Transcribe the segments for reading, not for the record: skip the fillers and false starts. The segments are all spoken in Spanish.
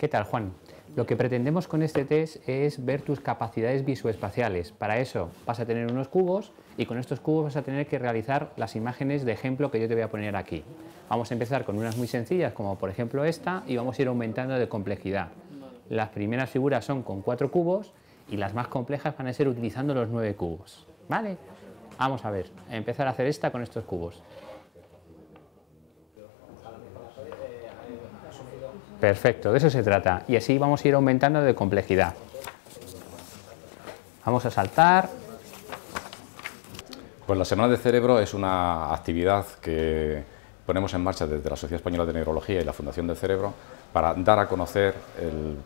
¿Qué tal, Juan? Lo que pretendemos con este test es ver tus capacidades visoespaciales. Para eso vas a tener unos cubos y con estos cubos vas a tener que realizar las imágenes de ejemplo que yo te voy a poner aquí. Vamos a empezar con unas muy sencillas, como por ejemplo esta, y vamos a ir aumentando de complejidad. Las primeras figuras son con 4 cubos y las más complejas van a ser utilizando los 9 cubos. ¿Vale? Vamos a ver, empezar a hacer esta con estos cubos. Perfecto, de eso se trata. Y así vamos a ir aumentando de complejidad. Vamos a saltar. Pues la Semana del Cerebro es una actividad que ponemos en marcha desde la Sociedad Española de Neurología y la Fundación del Cerebro para dar a conocer el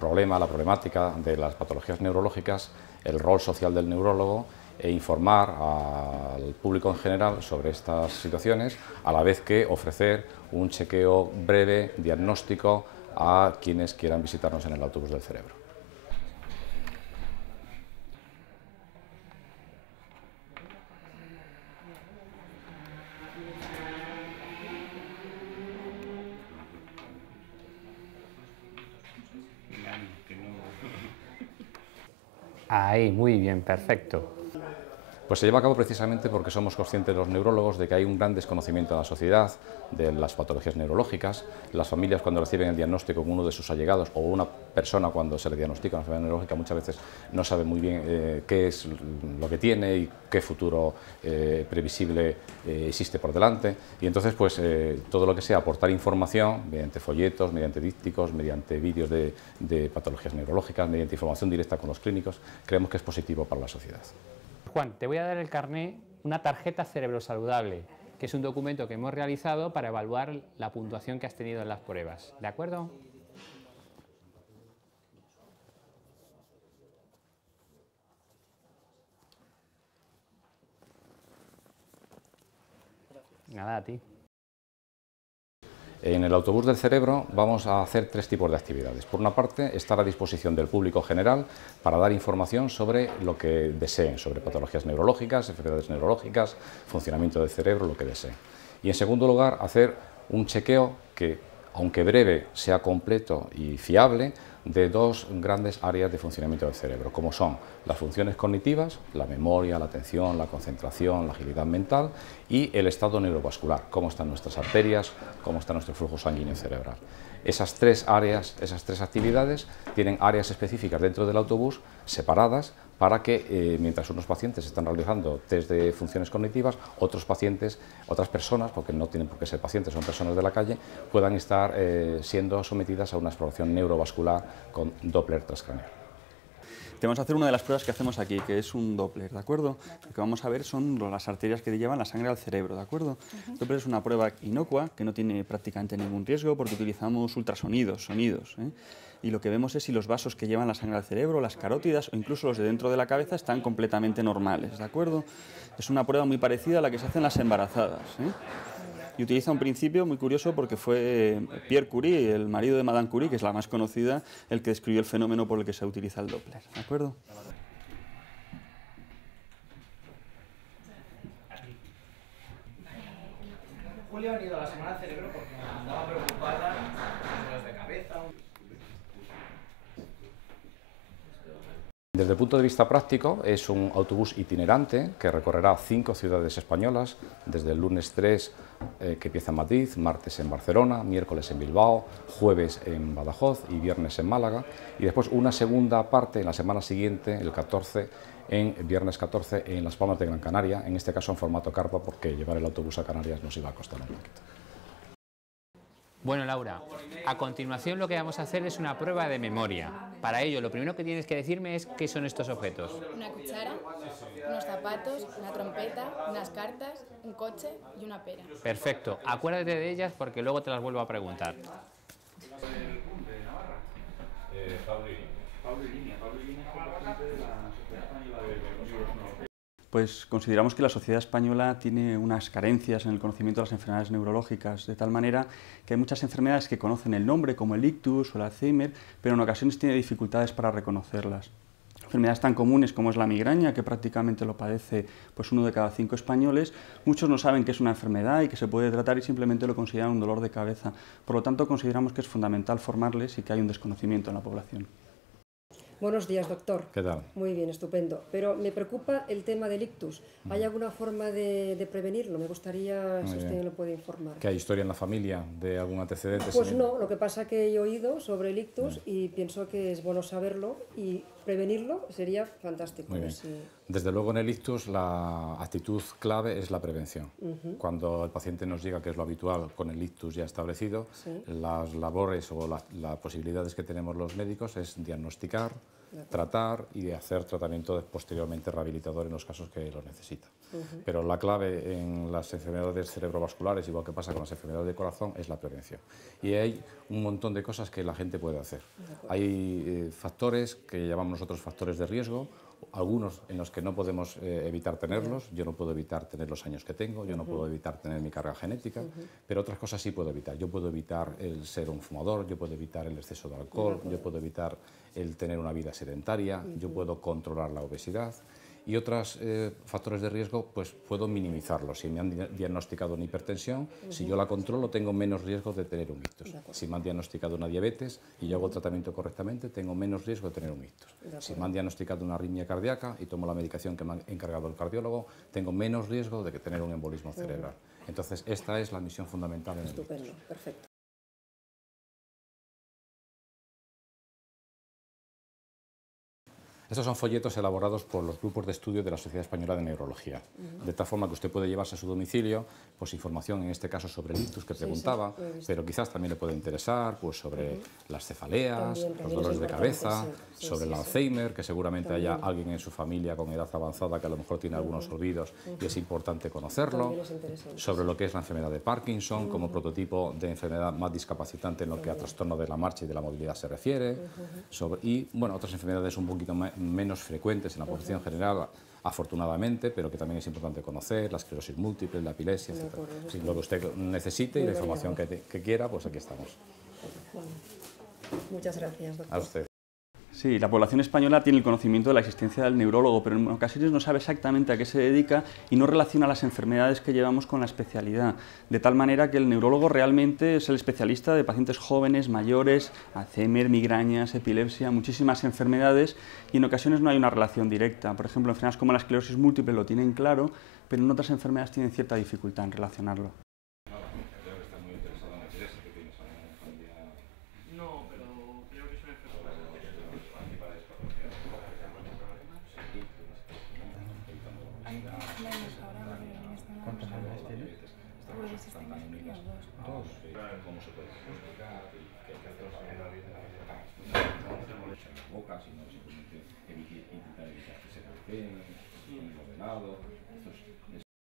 problema, la problemática de las patologías neurológicas, el rol social del neurólogo e informar al público en general sobre estas situaciones, a la vez que ofrecer un chequeo breve, diagnóstico, a quienes quieran visitarnos en el autobús del cerebro. Ahí, muy bien, perfecto. Pues se lleva a cabo precisamente porque somos conscientes los neurólogos de que hay un gran desconocimiento en la sociedad de las patologías neurológicas. Las familias, cuando reciben el diagnóstico con uno de sus allegados, o una persona cuando se le diagnostica una enfermedad neurológica, muchas veces no sabe muy bien qué es lo que tiene y qué futuro previsible existe por delante. Y entonces, pues todo lo que sea aportar información mediante folletos, mediante dípticos, mediante vídeos de patologías neurológicas, mediante información directa con los clínicos, creemos que es positivo para la sociedad. Juan, te voy a dar el carné, una tarjeta Cerebro Saludable, que es un documento que hemos realizado para evaluar la puntuación que has tenido en las pruebas. ¿De acuerdo? Nada, a ti. En el autobús del cerebro vamos a hacer 3 tipos de actividades. Por una parte, estar a disposición del público general para dar información sobre lo que deseen, sobre patologías neurológicas, enfermedades neurológicas, funcionamiento del cerebro, lo que deseen. Y en segundo lugar, hacer un chequeo que, aunque breve, sea completo y fiable, de 2 grandes áreas de funcionamiento del cerebro, como son las funciones cognitivas, la memoria, la atención, la concentración, la agilidad mental, y el estado neurovascular, cómo están nuestras arterias, cómo está nuestro flujo sanguíneo cerebral. Esas 3 áreas, esas 3 actividades tienen áreas específicas dentro del autobús separadas para que mientras unos pacientes están realizando test de funciones cognitivas, otros pacientes, otras personas, porque no tienen por qué ser pacientes, son personas de la calle, puedan estar siendo sometidas a una exploración neurovascular con Doppler transcraneal. Te vamos a hacer una de las pruebas que hacemos aquí, que es un Doppler, ¿de acuerdo? Lo que vamos a ver son las arterias que llevan la sangre al cerebro, ¿de acuerdo? El Doppler es una prueba inocua, que no tiene prácticamente ningún riesgo, porque utilizamos ultrasonidos, sonidos, ¿eh? Y lo que vemos es si los vasos que llevan la sangre al cerebro, las carótidas o incluso los de dentro de la cabeza están completamente normales, ¿de acuerdo? Es una prueba muy parecida a la que se hacen las embarazadas, ¿eh? Y utiliza un principio muy curioso porque fue Pierre Curie, el marido de Madame Curie, que es la más conocida, el que describió el fenómeno por el que se utiliza el Doppler, ¿de acuerdo? Julia ha venido a la Semana del Cerebro porque andaba preocupada con dolores de cabeza. Desde el punto de vista práctico, es un autobús itinerante que recorrerá 5 ciudades españolas, desde el lunes 3, que empieza en Madrid, martes en Barcelona, miércoles en Bilbao, jueves en Badajoz y viernes en Málaga, y después una segunda parte en la semana siguiente, el 14, viernes 14, en Las Palmas de Gran Canaria, en este caso en formato carpa, porque llevar el autobús a Canarias nos iba a costar un poquito. Bueno, Laura, a continuación lo que vamos a hacer es una prueba de memoria. Para ello, lo primero que tienes que decirme es qué son estos objetos. Una cuchara, unos zapatos, una trompeta, unas cartas, un coche y una pera. Perfecto, acuérdate de ellas porque luego te las vuelvo a preguntar. Pues consideramos que la sociedad española tiene unas carencias en el conocimiento de las enfermedades neurológicas, de tal manera que hay muchas enfermedades que conocen el nombre, como el ictus o el Alzheimer, pero en ocasiones tiene dificultades para reconocerlas. enfermedades tan comunes como es la migraña, que prácticamente lo padece pues 1 de cada 5 españoles, muchos no saben que es una enfermedad y que se puede tratar y simplemente lo consideran un dolor de cabeza. Por lo tanto, consideramos que es fundamental formarles y que hay un desconocimiento en la población. Buenos días, doctor. ¿Qué tal? Muy bien, estupendo. Pero me preocupa el tema del ictus. ¿Hay alguna forma de prevenirlo? Me gustaría si usted me lo puede informar. ¿Que hay historia en la familia de algún antecedente? Pues no, lo que pasa es que he oído sobre el ictus y pienso que es bueno saberlo y prevenirlo sería fantástico. Muy bien. Sí. Desde luego en el ictus la actitud clave es la prevención. Cuando el paciente nos diga que es lo habitual con el ictus ya establecido, las labores o las posibilidades que tenemos los médicos es diagnosticar, tratar y hacer tratamiento posteriormente rehabilitador en los casos que lo necesita. Pero la clave en las enfermedades cerebrovasculares, igual que pasa con las enfermedades de corazón, es la prevención. Y hay un montón de cosas que la gente puede hacer. Hay factores que llamamos nosotros factores de riesgo, algunos en los que no podemos evitar tenerlos. Yo no puedo evitar tener los años que tengo, yo no puedo evitar tener mi carga genética, pero otras cosas sí puedo evitar. Yo puedo evitar el ser un fumador, yo puedo evitar el exceso de alcohol, yo puedo evitar el tener una vida sedentaria, yo puedo controlar la obesidad. Y otros factores de riesgo, pues puedo minimizarlos. Si me han diagnosticado una hipertensión, si yo la controlo, tengo menos riesgo de tener un ictus. Si me han diagnosticado una diabetes y yo hago el tratamiento correctamente, tengo menos riesgo de tener un ictus. Si me han diagnosticado una arritmia cardíaca y tomo la medicación que me ha encargado el cardiólogo, tengo menos riesgo de tener un embolismo cerebral. Entonces, esta es la misión fundamental en el ictus. Estupendo, perfecto. Estos son folletos elaborados por los grupos de estudio de la Sociedad Española de Neurología, de tal forma que usted puede llevarse a su domicilio pues, información, en este caso sobre el ictus que preguntaba, pero quizás también le puede interesar pues, sobre las cefaleas, los dolores de cabeza, sobre el Alzheimer, que seguramente haya alguien en su familia con edad avanzada que a lo mejor tiene algunos olvidos y es importante conocerlo, sobre lo que es la enfermedad de Parkinson como prototipo de enfermedad más discapacitante en lo que a trastorno de la marcha y de la movilidad se refiere, y bueno, otras enfermedades un poquito menos frecuentes en la población general, afortunadamente, pero que también es importante conocer, la esclerosis múltiple, la epilepsia, etc. Si lo que usted necesite y la información que quiera, pues aquí estamos. Bueno, muchas gracias, doctor. A usted. Sí, la población española tiene el conocimiento de la existencia del neurólogo, pero en ocasiones no sabe exactamente a qué se dedica y no relaciona las enfermedades que llevamos con la especialidad. De tal manera que el neurólogo realmente es el especialista de pacientes jóvenes, mayores, Alzheimer, migrañas, epilepsia, muchísimas enfermedades, y en ocasiones no hay una relación directa. Por ejemplo, enfermedades como la esclerosis múltiple lo tienen claro, pero en otras enfermedades tienen cierta dificultad en relacionarlo. No, pero creo que es una enfermedad. ¿Cuántos años tiene? Pues este mes cumplía 2. ¿Cómo se puede explicar? ¿Qué hay que hacer en la vida? No te molesta en la boca, sino simplemente intentar evitar que se golpeen, ponerlo de lado.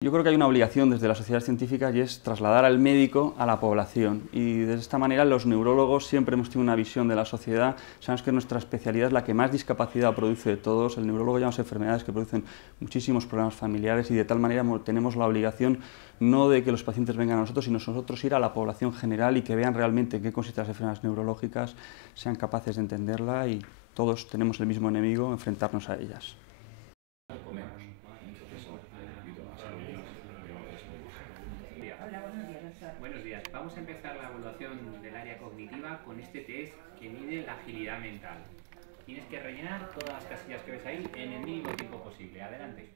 Yo creo que hay una obligación desde la sociedad científica y es trasladar al médico a la población, y de esta manera los neurólogos siempre hemos tenido una visión de la sociedad. Sabemos que nuestra especialidad es la que más discapacidad produce de todos. El neurólogo llevamos enfermedades que producen muchísimos problemas familiares y de tal manera tenemos la obligación no de que los pacientes vengan a nosotros, sino nosotros ir a la población general y que vean realmente en qué consisten las enfermedades neurológicas, sean capaces de entenderla y todos tenemos el mismo enemigo, enfrentarnos a ellas. Buenos días. Vamos a empezar la evaluación del área cognitiva con este test que mide la agilidad mental. Tienes que rellenar todas las casillas que ves ahí en el mínimo tiempo posible. Adelante.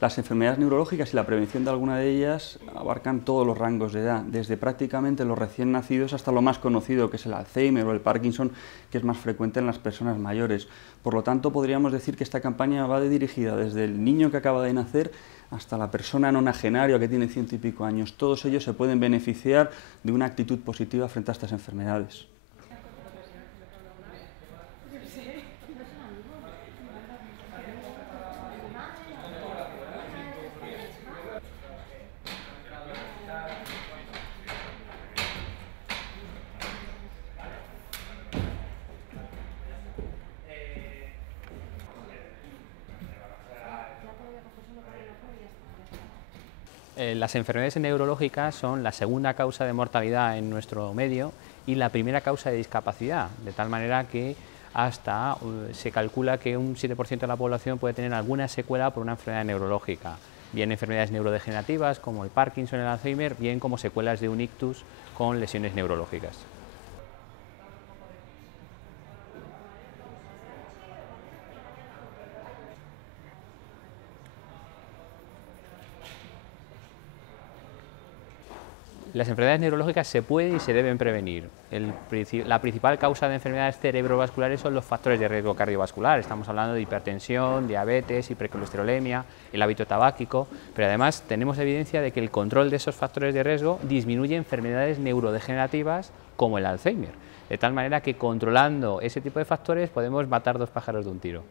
Las enfermedades neurológicas y la prevención de alguna de ellas abarcan todos los rangos de edad, desde prácticamente los recién nacidos hasta lo más conocido, que es el Alzheimer o el Parkinson, que es más frecuente en las personas mayores. Por lo tanto, podríamos decir que esta campaña va dirigida desde el niño que acaba de nacer hasta la persona nonagenaria que tiene 100 y pico años. Todos ellos se pueden beneficiar de una actitud positiva frente a estas enfermedades. Las enfermedades neurológicas son la segunda causa de mortalidad en nuestro medio y la primera causa de discapacidad, de tal manera que hasta se calcula que un 7% de la población puede tener alguna secuela por una enfermedad neurológica, bien enfermedades neurodegenerativas como el Parkinson, el Alzheimer, bien como secuelas de un ictus con lesiones neurológicas. Las enfermedades neurológicas se pueden y se deben prevenir. La principal causa de enfermedades cerebrovasculares son los factores de riesgo cardiovascular. Estamos hablando de hipertensión, diabetes, hipercolesterolemia, el hábito tabáquico, pero además tenemos evidencia de que el control de esos factores de riesgo disminuye enfermedades neurodegenerativas como el Alzheimer. De tal manera que controlando ese tipo de factores podemos matar dos pájaros de un tiro.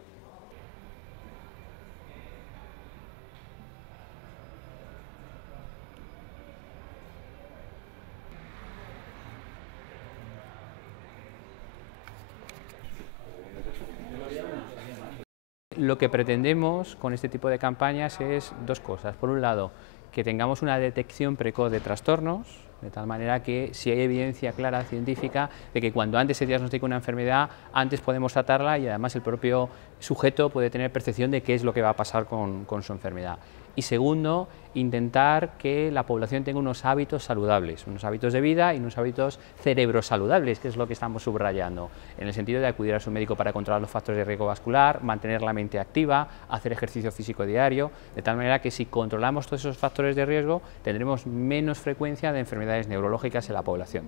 Lo que pretendemos con este tipo de campañas es dos cosas. Por un lado, que tengamos una detección precoz de trastornos, de tal manera que si hay evidencia clara científica de que cuando antes se diagnostica una enfermedad, antes podemos tratarla y además el propio sujeto puede tener percepción de qué es lo que va a pasar con su enfermedad. Y segundo, intentar que la población tenga unos hábitos saludables, unos hábitos de vida y unos hábitos cerebrosaludables, que es lo que estamos subrayando, en el sentido de acudir a su médico para controlar los factores de riesgo vascular, mantener la mente activa, hacer ejercicio físico diario, de tal manera que si controlamos todos esos factores de riesgo, tendremos menos frecuencia de enfermedades neurológicas en la población.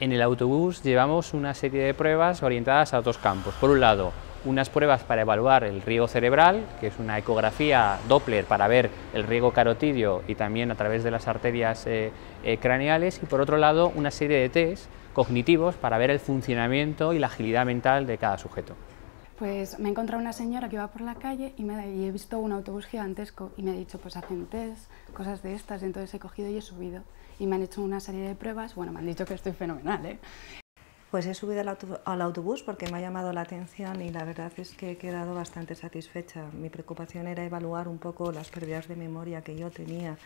En el autobús llevamos una serie de pruebas orientadas a dos campos. Por un lado, unas pruebas para evaluar el riego cerebral, que es una ecografía Doppler para ver el riego carotídeo y también a través de las arterias craneales, y por otro lado, una serie de test cognitivos para ver el funcionamiento y la agilidad mental de cada sujeto. Pues me he encontrado una señora que iba por la calle y he visto un autobús gigantesco y me ha dicho, pues hacen test, cosas de estas, entonces he cogido y he subido. Y me han hecho una serie de pruebas, bueno, me han dicho que estoy fenomenal, ¿eh? Pues he subido al autobús porque me ha llamado la atención y la verdad es que he quedado bastante satisfecha. Mi preocupación era evaluar un poco las pérdidas de memoria que yo tenía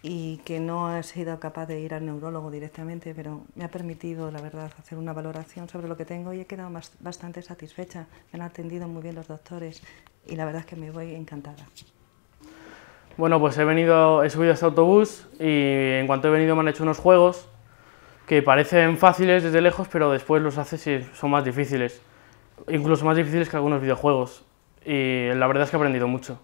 y que no he sido capaz de ir al neurólogo directamente, pero me ha permitido, la verdad, hacer una valoración sobre lo que tengo y he quedado bastante satisfecha. Me han atendido muy bien los doctores y la verdad es que me voy encantada. Bueno, pues he subido a este autobús y en cuanto he venido me han hecho unos juegos que parecen fáciles desde lejos, pero después los haces y son más difíciles, incluso más difíciles que algunos videojuegos, y la verdad es que he aprendido mucho.